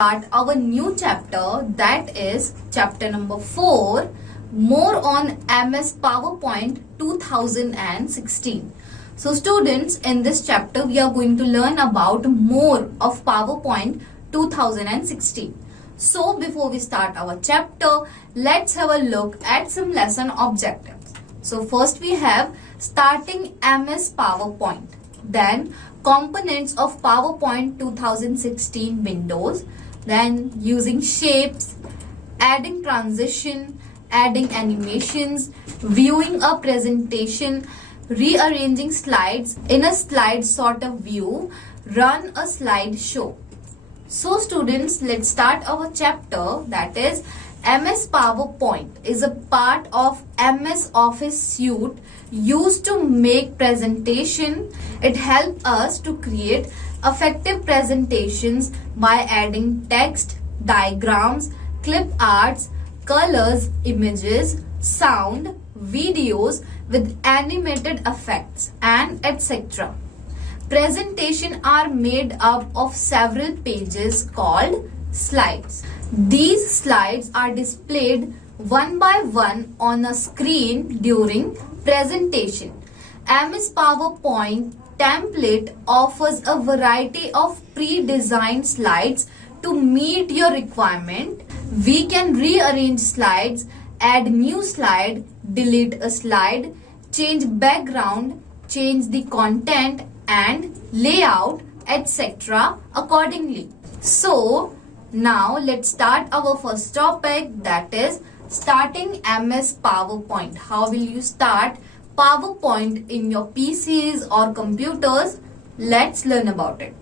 start our new chapter, that is chapter number 4, more on MS PowerPoint 2016. So students, in this chapter we are going to learn about more of PowerPoint 2016. So before we start our chapter, let's have a look at some lesson objectives. So first we have starting MS PowerPoint, then components of PowerPoint 2016 windows, then using shapes, adding transition, adding animations, viewing a presentation, rearranging slides in a slide sort of view, run a slideshow. So students, let's start our chapter, that is MS PowerPoint is a part of MS Office suite used to make presentation. It helps us to create effective presentations by adding text, diagrams, clip arts, colors, images, sound, videos with animated effects and etc. Presentation are made up of several pages called slides. These slides are displayed one by one on a screen during presentation. MS PowerPoint template offers a variety of pre-designed slides to meet your requirement. We can rearrange slides, add new slide, delete a slide, change background, change the content and layout, etc. accordingly. So now let's start our first topic, that is starting MS PowerPoint. How will you start PowerPoint in your PCs or computers? Let's learn about it.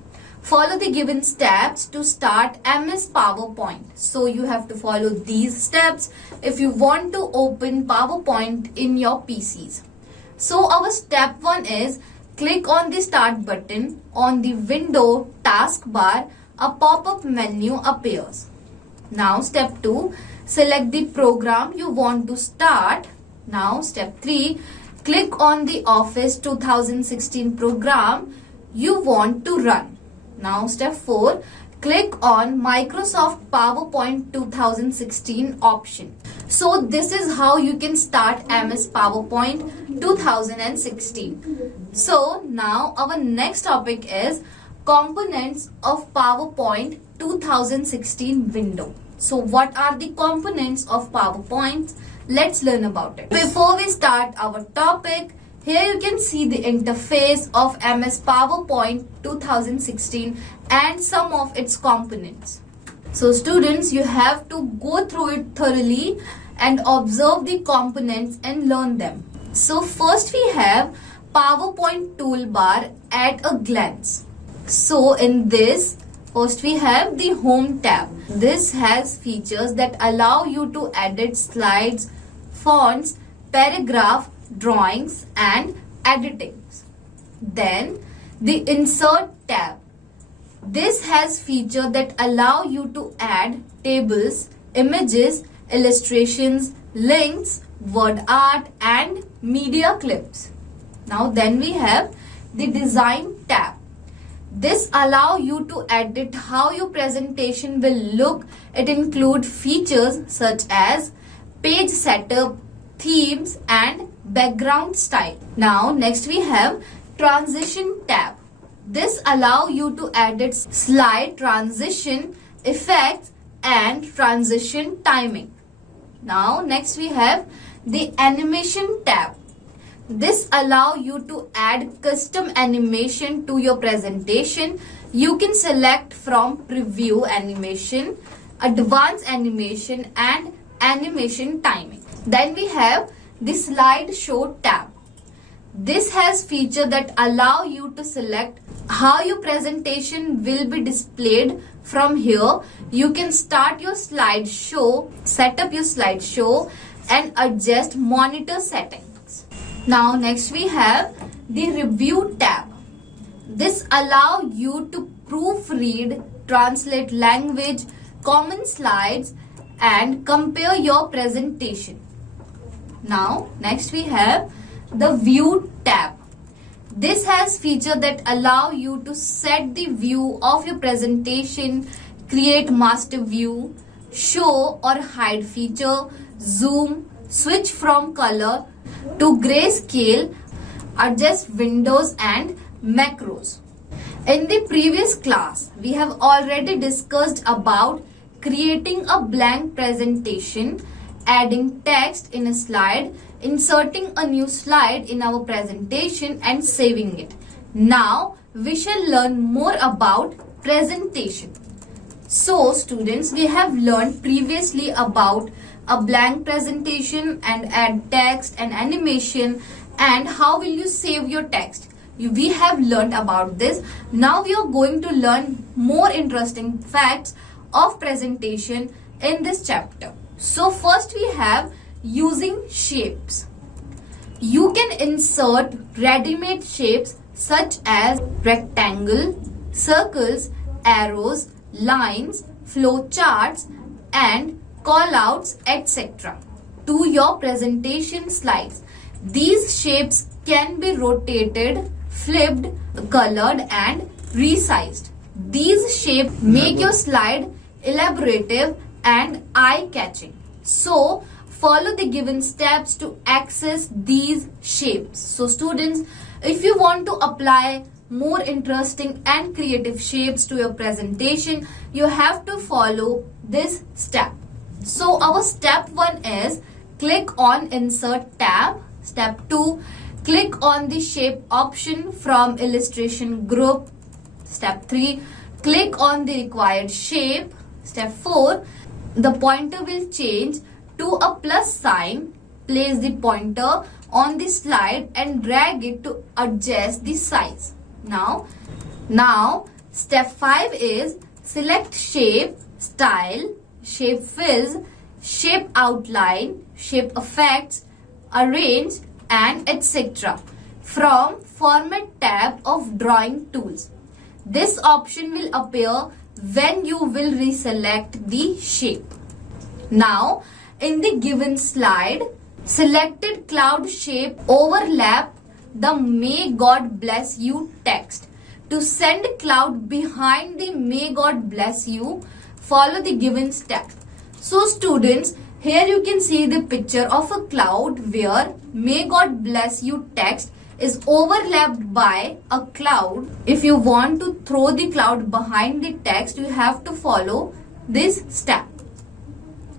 Follow the given steps to start MS PowerPoint. So you have to follow these steps if you want to open PowerPoint in your PCs. So our step 1 is click on the start button. On the window taskbar, a pop-up menu appears. Now step 2, select the program you want to start. Now step 3, click on the Office 2016 program you want to run. Now step 4, click on Microsoft PowerPoint 2016 option. So this is how you can start MS PowerPoint 2016. So now our next topic is components of PowerPoint 2016 window. So what are the components of PowerPoint? Let's learn about it. Before we start our topic, here you can see the interface of MS PowerPoint 2016 and some of its components. So students, you have to go through it thoroughly and observe the components and learn them. So first we have PowerPoint toolbar at a glance. So in this, first we have the Home tab. This has features that allow you to edit slides, fonts, paragraph, drawings and editing. Then the Insert tab. This has features that allow you to add tables, images, illustrations, links, word art and media clips. Now then we have the Design tab. This allows you to edit how your presentation will look. It includes features such as page setup, themes and background style. Now next we have Transition tab. This allows you to edit slide transition, effects and transition timing. Now next we have the Animation tab. This allows you to add custom animation to your presentation. You can select from preview animation, advanced animation and animation timing. Then we have the Slideshow tab. This has features that allow you to select how your presentation will be displayed from here. You can start your slideshow, set up your slideshow and adjust monitor settings. Now next we have the Review tab. This allows you to proofread, translate language, comment slides and compare your presentation. Now next we have the View tab. This has features that allow you to set the view of your presentation, create master view, show or hide feature, zoom, switch from color to grayscale, adjust windows and macros. In the previous class, we have already discussed about creating a blank presentation, adding text in a slide, inserting a new slide in our presentation and saving it. Now, we shall learn more about presentation. So, students, we have learned previously about a blank presentation and add text and animation and how will you save your text. We have learned about this. Now we are going to learn more interesting facts of presentation in this chapter. So first we have using shapes. You can insert ready-made shapes such as rectangle, circles, arrows, lines, flow charts and callouts, etc. to your presentation slides. These shapes can be rotated, flipped, colored and resized. These shapes make your slide elaborative and eye-catching. So, follow the given steps to access these shapes. So, students, if you want to apply more interesting and creative shapes to your presentation, you have to follow this step. So, our step 1 is click on Insert tab. Step 2, click on the shape option from illustration group. Step 3, click on the required shape. Step 4, the pointer will change to a plus sign. Place the pointer on the slide and drag it to adjust the size. Now step 5 is select shape, style, shape fills, shape outline, shape effects, arrange and etc. from Format tab of Drawing Tools. This option will appear when you will reselect the shape. Now, in the given slide, selected cloud shape overlap the May God Bless You text. To send cloud behind the May God Bless You, follow the given step. So students, here you can see the picture of a cloud where May God Bless You text is overlapped by a cloud. If you want to throw the cloud behind the text, you have to follow this step.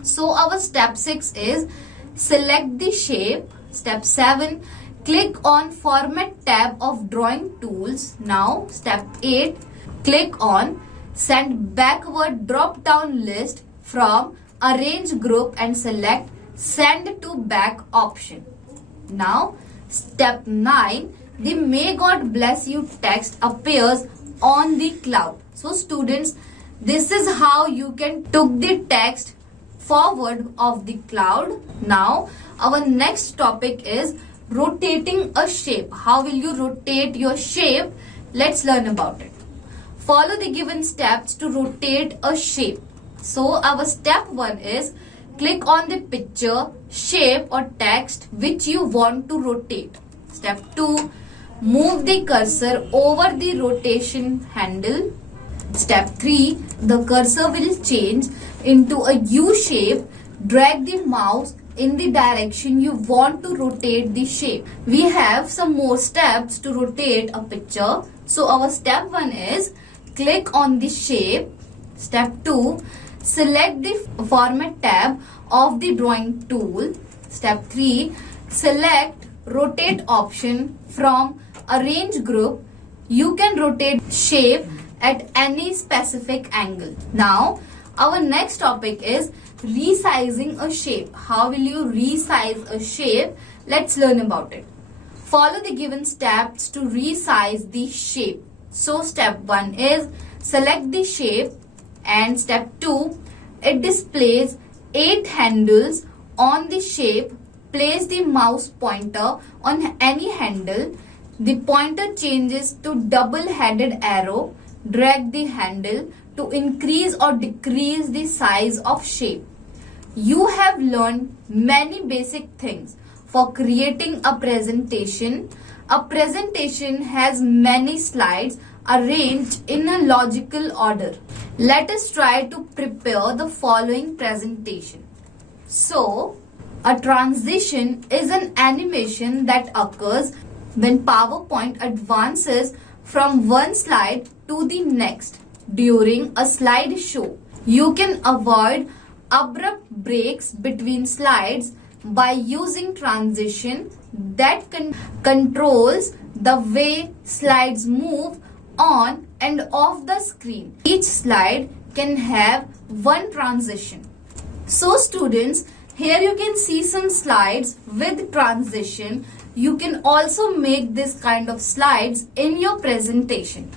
So our step 6 is select the shape. Step 7, click on Format tab of Drawing Tools. Now step 8, click on Send Backward drop down list from Arrange Group and select Send to Back option. Now step 9, the May God Bless You text appears on the cloud. So students, this is how you can took the text forward of the cloud. Now our next topic is rotating a shape. How will you rotate your shape? Let's learn about it. Follow the given steps to rotate a shape. So our step 1 is click on the picture, shape or text which you want to rotate. Step 2, move the cursor over the rotation handle. Step 3, the cursor will change into a U shape. Drag the mouse in the direction you want to rotate the shape. We have some more steps to rotate a picture. So our step 1 is click on the shape. Step 2, select the Format tab of the Drawing tool. Step 3, select Rotate option from Arrange group. You can rotate shape at any specific angle. Now, our next topic is resizing a shape. How will you resize a shape? Let's learn about it. Follow the given steps to resize the shape. So, step 1 is select the shape, and step 2, it displays 8 handles on the shape. Place the mouse pointer on any handle. The pointer changes to double-headed arrow. Drag the handle to increase or decrease the size of shape. You have learned many basic things for creating a presentation. A presentation has many slides. arranged in a logical order. Let us try to prepare the following presentation. So, a transition is an animation that occurs when PowerPoint advances from one slide to the next during a slideshow. You can avoid abrupt breaks between slides by using transition that controls the way slides move on and off the screen. Each slide can have one transition. So students, here you can see some slides with transition. You can also make this kind of slides in your presentation.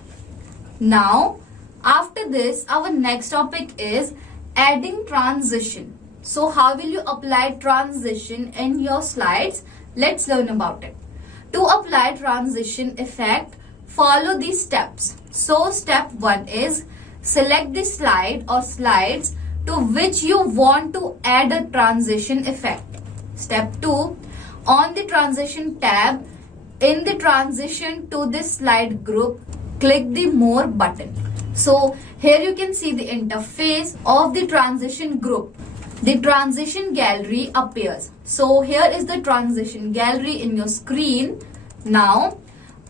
Now, after this, our next topic is adding transition. So how will you apply transition in your slides? Let's learn about it. To apply transition effect, follow these steps. So step 1 is select the slide or slides to which you want to add a transition effect. Step 2, on the transition tab, in the transition to this slide group, click the more button. So here you can see the interface of the transition group. The transition gallery appears. So here is the transition gallery in your screen. Now,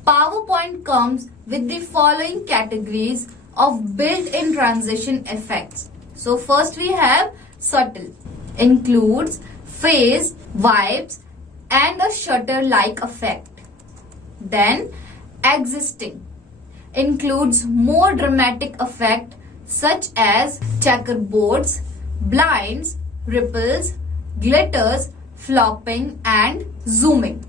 PowerPoint comes with the following categories of built-in transition effects. So first we have subtle, includes phase, vibes, and a shutter-like effect. Then existing, includes more dramatic effect such as checkerboards, blinds, ripples, glitters, flopping and zooming.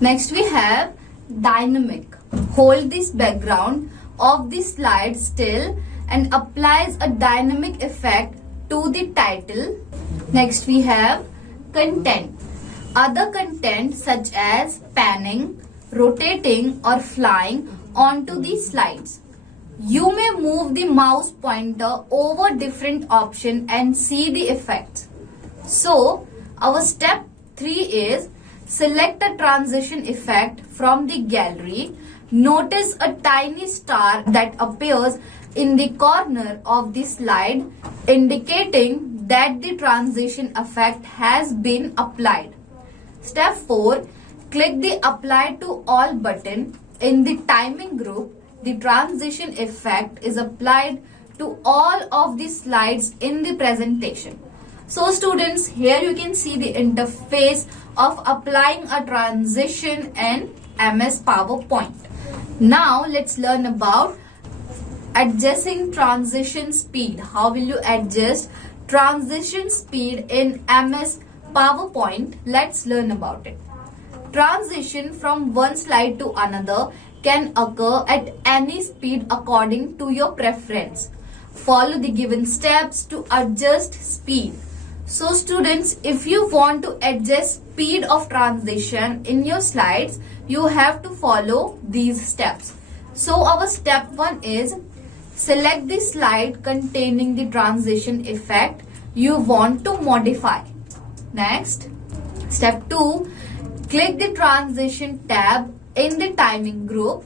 Next we have dynamic. Hold this background of the slide still and applies a dynamic effect to the title. Next we have content. Other content such as panning, rotating or flying onto the slides. You may move the mouse pointer over different options and see the effects. So, our step 3 is select a transition effect from the gallery. Notice a tiny star that appears in the corner of the slide indicating that the transition effect has been applied. Step 4, click the apply to all button. In the timing group, the transition effect is applied to all of the slides in the presentation. So students, here you can see the interface of applying a transition in MS PowerPoint. Now let's learn about adjusting transition speed. How will you adjust transition speed in MS PowerPoint? Let's learn about it. Transition from one slide to another can occur at any speed according to your preference. Follow the given steps to adjust speed. So students, if you want to adjust speed of transition in your slides, you have to follow these steps. So our step 1 is select the slide containing the transition effect you want to modify. Next, step 2, click the transition tab in the timing group.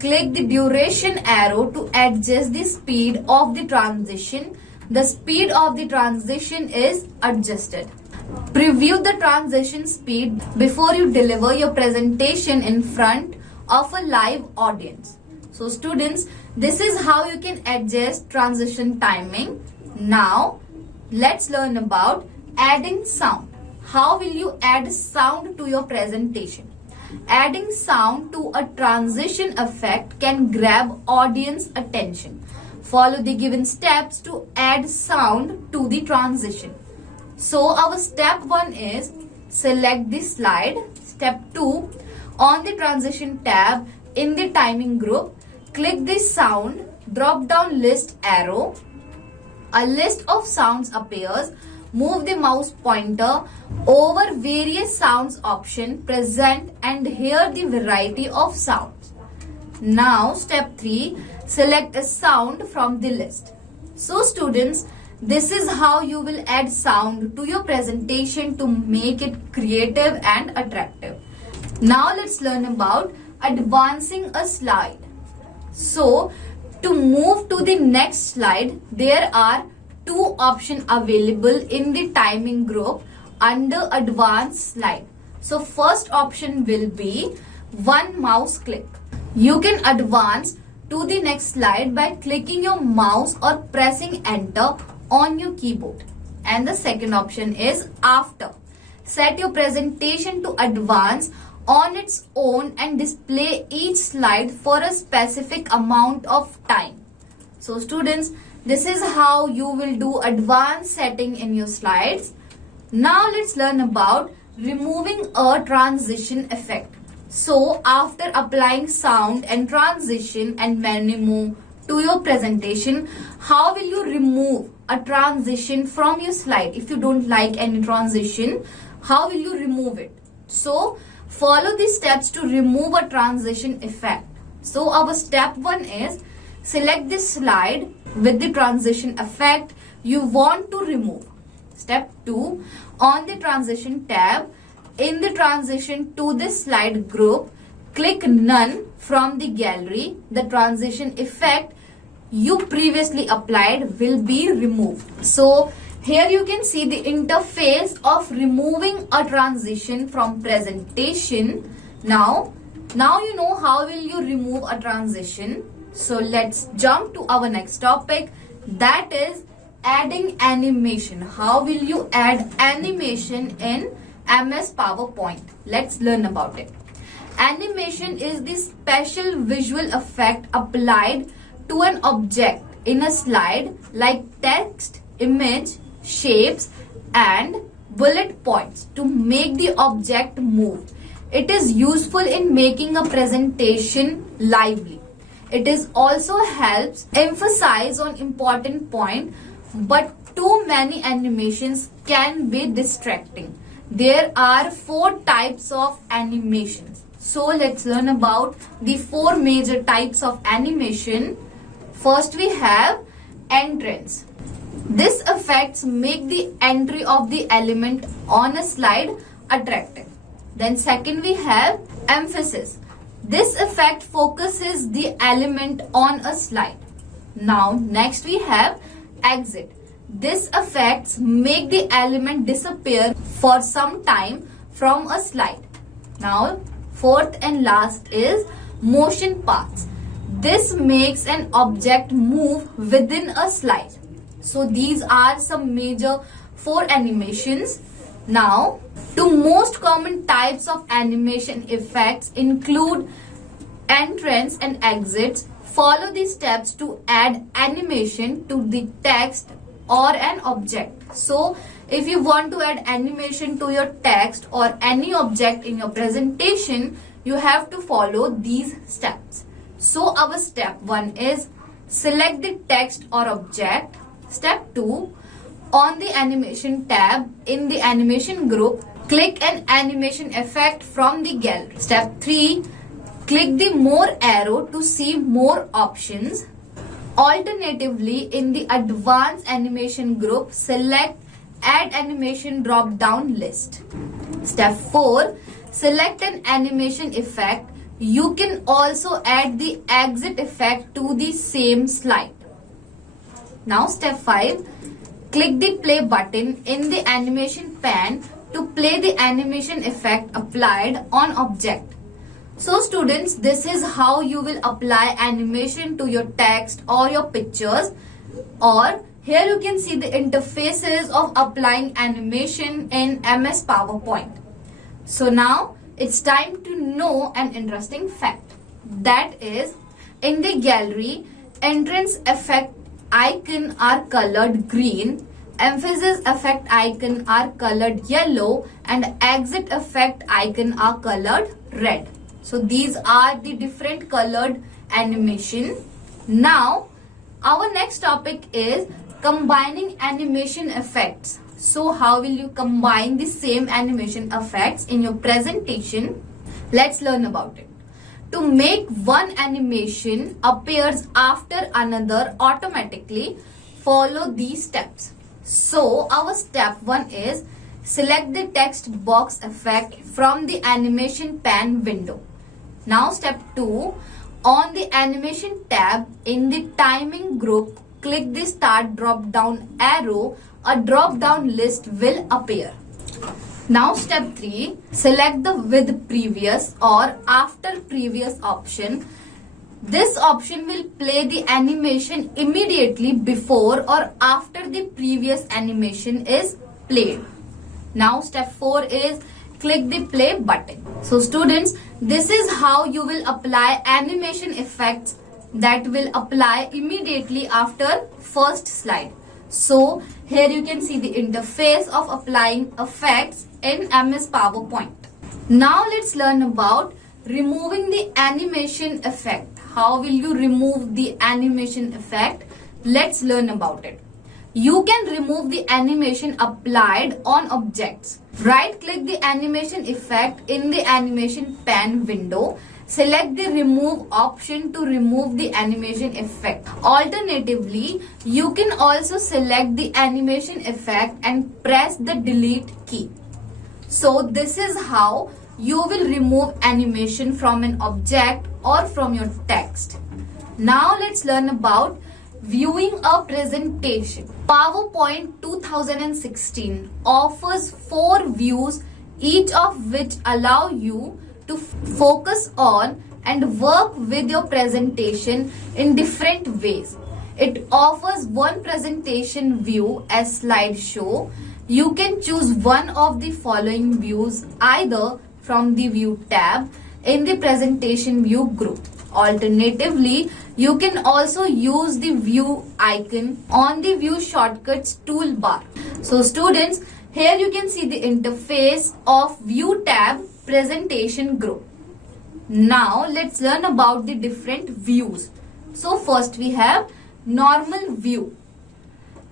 Click the duration arrow to adjust the speed of the transition. The speed of the transition is adjusted. Preview the transition speed before you deliver your presentation in front of a live audience. So students, this is how you can adjust transition timing. Now, let's learn about adding sound. How will you add sound to your presentation? Adding sound to a transition effect can grab audience attention. Follow the given steps to add sound to the transition. So our step 1 is select the slide. Step 2, on the transition tab in the timing group, click the sound drop down list arrow. A list of sounds appears. Move the mouse pointer over various sounds option present and hear the variety of sounds. Now step 3, select a sound from the list. So students, this is how you will add sound to your presentation to make it creative and attractive. Now let's learn about advancing a slide. So to move to the next slide, there are two options available in the timing group under advanced slide. So first option will be one mouse click. You can advance to the next slide by clicking your mouse or pressing enter on your keyboard. And the second option is after. Set your presentation to advance on its own and display each slide for a specific amount of time. So students, this is how you will do advanced setting in your slides. Now let's learn about removing a transition effect. So after applying sound and transition and menu to your presentation, how will you remove a transition from your slide? If you don't like any transition, how will you remove it? So follow the steps to remove a transition effect. So our step 1 is select the slide with the transition effect you want to remove. Step 2, on the transition tab, in the transition to this slide group, click none from the gallery. The transition effect you previously applied will be removed. So here you can see the interface of removing a transition from presentation. Now you know how will you remove a transition. So let's jump to our next topic, that is adding animation. How will you add animation in MS PowerPoint? Let's learn about it. Animation is the special visual effect applied to an object in a slide like text, image, shapes and bullet points to make the object move. It is useful in making a presentation lively. It is also helps emphasize on important point, but too many animations can be distracting. There are 4 types of animations. So let's learn about the 4 major types of animation. First we have entrance. This effects make the entry of the element on a slide attractive. Then second we have emphasis. This effect focuses the element on a slide. Now next we have exit. This effects make the element disappear for some time from a slide. Now fourth and last is motion paths. This makes an object move within a slide. So these are some major 4 animations. Now, two most common types of animation effects include entrance and exits. Follow the steps to add animation to the text or an object. So, if you want to add animation to your text or any object in your presentation, you have to follow these steps. So, our step 1 is select the text or object. Step 2, on the animation tab in the animation group, click an animation effect from the gallery. Step 3, click the more arrow to see more options. Alternatively, in the advanced animation group, select add animation drop down list. Step 4, select an animation effect. You can also add the exit effect to the same slide. Now step 5, click the play button in the animation pan to play the animation effect applied on object. So students, this is how you will apply animation to your text or your pictures. Or here you can see the interfaces of applying animation in MS PowerPoint. So now it's time to know an interesting fact. That is, in the gallery, entrance effect icon are colored green, emphasis effect icon are colored yellow, and exit effect icon are colored red. So these are the different colored animation. Now our next topic is combining animation effects. So how will you combine the same animation effects in your presentation? Let's learn about it. To make one animation appears after another automatically, follow these steps. So our step 1 is select the text box effect from the animation pan window. Now step 2, On the animation tab in the timing group, click the start drop down arrow. A drop down list will appear. Now step 3, select the with previous or after previous option. This option will play the animation immediately before or after the previous animation is played. Now step 4 is click the play button. So students, this is how you will apply animation effects that will apply immediately after first slide. So here you can see the interface of applying effects in MS PowerPoint. Now let's learn about removing the animation effect. How will you remove the animation effect? Let's learn about it. You can remove the animation applied on objects. Right click the animation effect in the animation pane window. Select the remove option to remove the animation effect. Alternatively, you can also select the animation effect and press the delete key. So this is how you will remove animation from an object or from your text. Now let's learn about viewing a presentation. PowerPoint 2016 offers 4 views, each of which allow you to focus on and work with your presentation in different ways. It offers one presentation view as slideshow. You can choose one of the following views either from the view tab in the presentation view group. Alternatively, you can also use the view icon on the view shortcuts toolbar. So students, here you can see the interface of view tab presentation group. Now let's learn about the different views. So first we have normal view.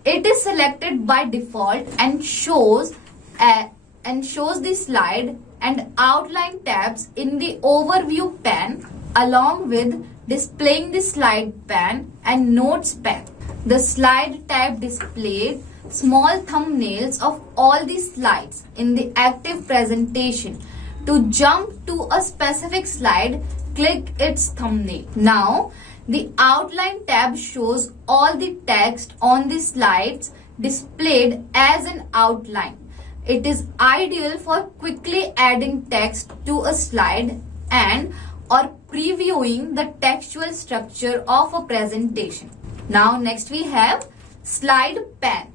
It is selected by default and shows the slide and outline tabs in the overview pane along with displaying the slide pane and notes pane. The slide tab displayed small thumbnails of all the slides in the active presentation. To jump to a specific slide, click its thumbnail. Now, the outline tab shows all the text on the slides displayed as an outline. It is ideal for quickly adding text to a slide and or previewing the textual structure of a presentation. Now next we have slide pane.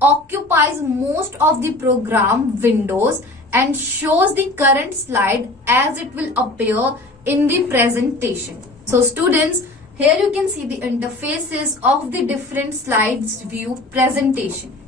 Occupies most of the program windows and shows the current slide as it will appear in the presentation. So students, here you can see the interfaces of the different slides view presentation.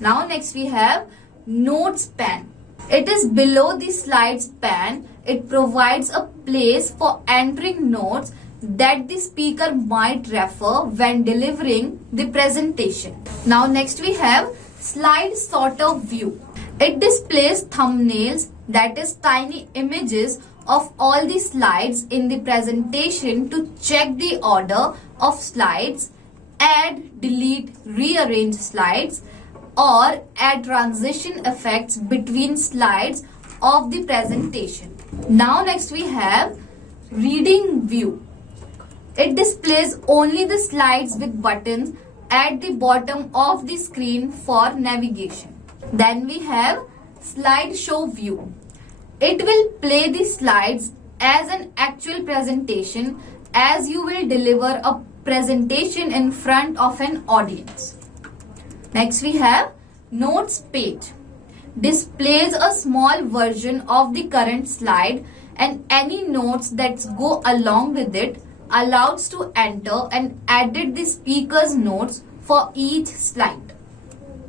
Now next we have notes pane. It is below the slides pane. It provides a place for entering notes that the speaker might refer when delivering the presentation. Now next we have slide sorter view. It displays thumbnails, that is tiny images of all the slides in the presentation to check the order of slides, add, delete, rearrange slides, or add transition effects between slides of the presentation. Now next we have reading view. It displays only the slides with buttons at the bottom of the screen for navigation. Then we have slideshow view. It will play the slides as an actual presentation as you will deliver a presentation in front of an audience. Next we have notes page. Displays a small version of the current slide and any notes that go along with it, allows to enter and edit the speaker's notes for each slide.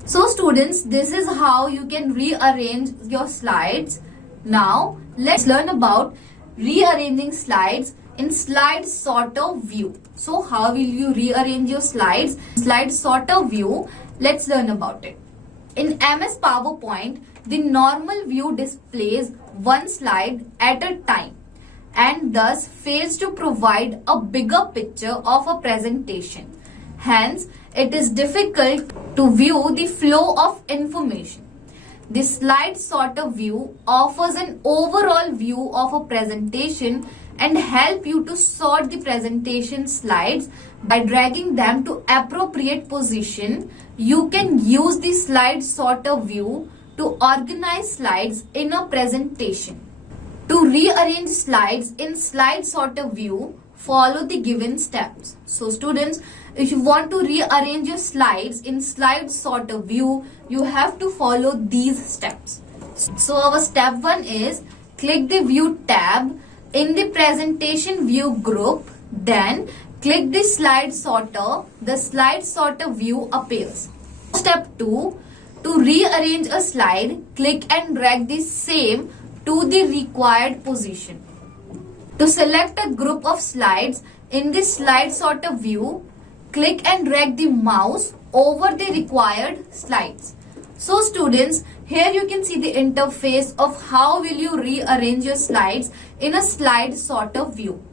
So students, this is how you can rearrange your slides. Now let's learn about rearranging slides in slide sorter view. So how will you rearrange your slides? Slide sorter view, let's learn about it. In MS PowerPoint, the normal view displays one slide at a time and thus fails to provide a bigger picture of a presentation. Hence, it is difficult to view the flow of information. The slide sorter view offers an overall view of a presentation and help you to sort the presentation slides by dragging them to appropriate position. You can use the slide sorter view to organize slides in a presentation. To rearrange slides in slide sorter view, follow the given steps. So students, if you want to rearrange your slides in slide sorter view, you have to follow these steps. So our step 1 is click the view tab in the presentation view group, then click the slide sorter. The slide sorter view appears. Step 2, to rearrange a slide, click and drag the same to the required position. To select a group of slides in the slide sorter view, click and drag the mouse over the required slides. So students, here you can see the interface of how will you rearrange your slides in a slide sorter view.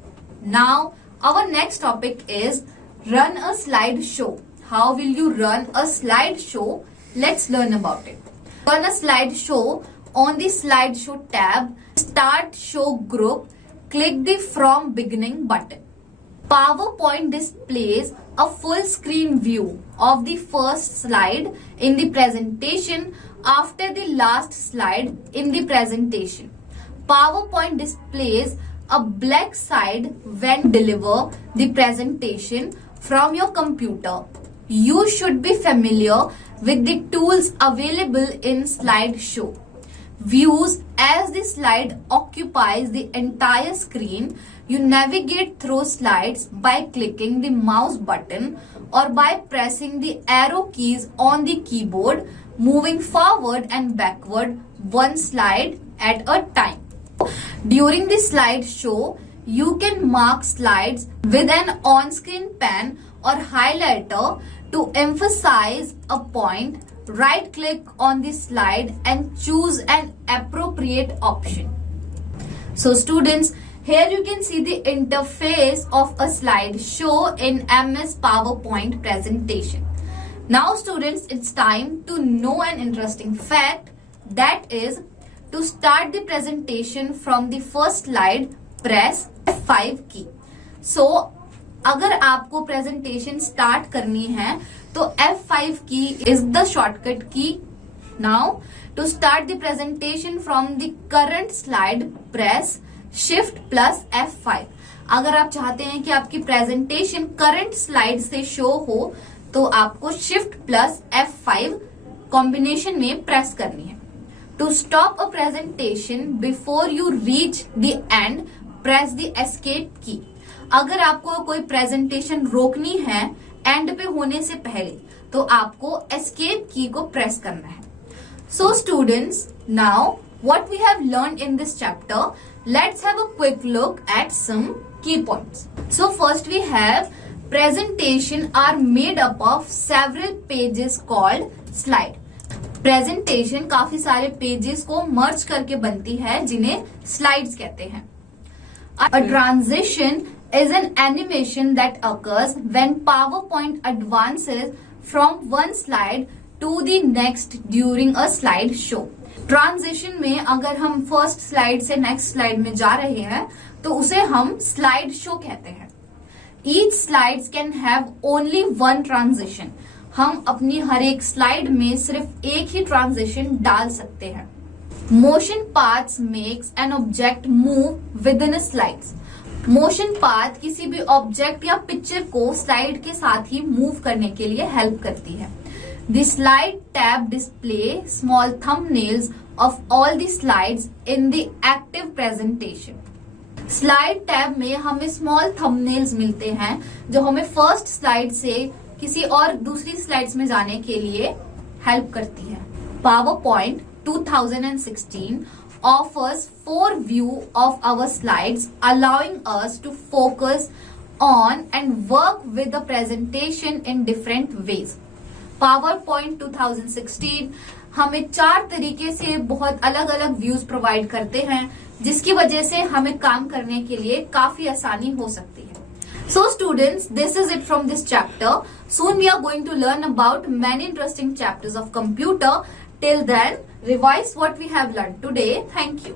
Now, our next topic is run a slide show. How will you run a slide show? Let's learn about it. Run a slide show on the slideshow tab, start show group, click the from beginning button. PowerPoint displays a full screen view of the first slide in the presentation after the last slide in the presentation. PowerPoint displays a black side when deliver the presentation from your computer. You should be familiar with the tools available in slideshow. Views as the slide occupies the entire screen. You navigate through slides by clicking the mouse button or by pressing the arrow keys on the keyboard, moving forward and backward one slide at a time. During the slideshow, you can mark slides with an on-screen pen or highlighter to emphasize a point. Right-click on the slide and choose an appropriate option. So students, here you can see the interface of a slideshow in MS PowerPoint presentation. Now students, it's time to know an interesting fact, that is, to start the presentation from the first slide, press F5 key. So, अगर आपको presentation start करनी है तो F5 key is the shortcut key. Now, to start the presentation from the current slide, press Shift plus F5. अगर आप चाहते हैं कि आपकी presentation current slide से show हो, तो आपको Shift plus F5 combination में press करनी है. To stop a presentation before you reach the end, press the Escape key. अगर आपको कोई प्रेजेंटेशन रोकनी है एंड पे होने से पहले, तो आपको एस्केप की को प्रेस करना है. So students, now what we have learn in this chapter, let's have a quick look at some key points. So first we have presentation are made up of several pages called slide. Presentation काफी सारे pages को मर्ज करके बनती है, जिन्हें slides कहते हैं. A transition is an animation that occurs when PowerPoint advances from one slide to the next during a slide show. Transition में अगर हम फर्स्ट स्लाइड से नेक्स्ट स्लाइड में जा रहे हैं तो उसे हम स्लाइड शो कहते हैं. Each slides can have only one transition. हम अपनी हर एक स्लाइड में सिर्फ एक ही ट्रांजिशन डाल सकते हैं. Motion paths makes an object move within a slides. Motion path किसी भी ऑब्जेक्ट या पिक्चर को स्लाइड के साथ ही मूव करने के लिए हेल्प करती है. The slide tab display small thumbnails of all the slides in the active presentation. Slide tab में हमें स्मॉल थंबनेल्स मिलते हैं जो हमें फर्स्ट स्लाइड से किसी और दूसरी स्लाइड्स में जाने के लिए हेल्प करती है. PowerPoint 2016 offers 4 view of our slides, allowing us to focus on and work with the presentation in different ways. PowerPoint 2016 हमें 4 तरीके से बहुत अलग अलग व्यूज प्रोवाइड करते हैं, जिसकी वजह से हमें काम करने के लिए काफी आसानी हो सकती है. So students, this is it from this chapter. Soon we are going to learn about many interesting chapters of computer. Till then, revise what we have learned today. Thank you.